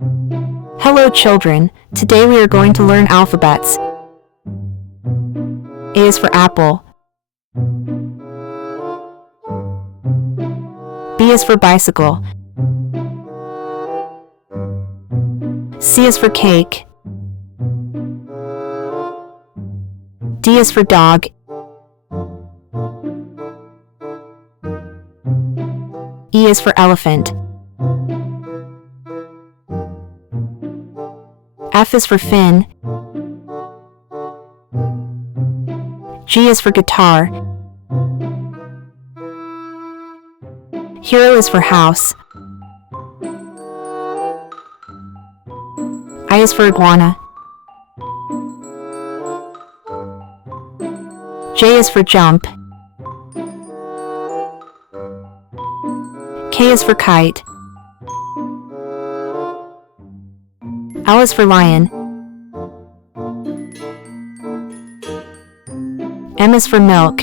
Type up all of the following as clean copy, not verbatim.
Hello children, today we are going to learn alphabets. A is for apple. B is for bicycle. C is for cake. D is for dog. E is for elephant. F is for fin. G is for guitar. Hero is for house. I is for iguana. J is for jump. K is for kite. L is for lion. M is for milk.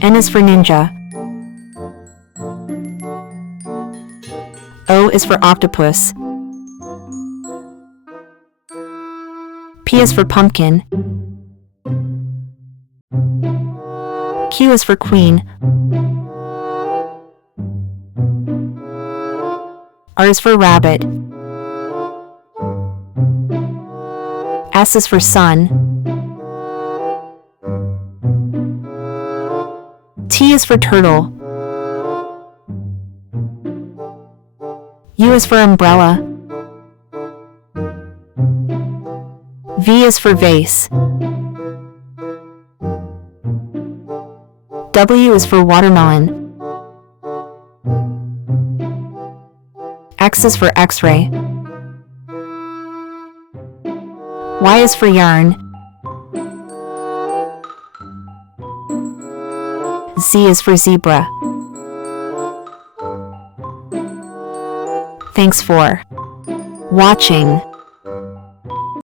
N is for ninja. O is for octopus. P is for pumpkin. Q is for queen. R is for rabbit. S is for sun. T is for turtle. U is for umbrella. V is for vase. W is for watermelon. X is for X-ray. Y is for yarn. Z is for zebra. Thanks for watching.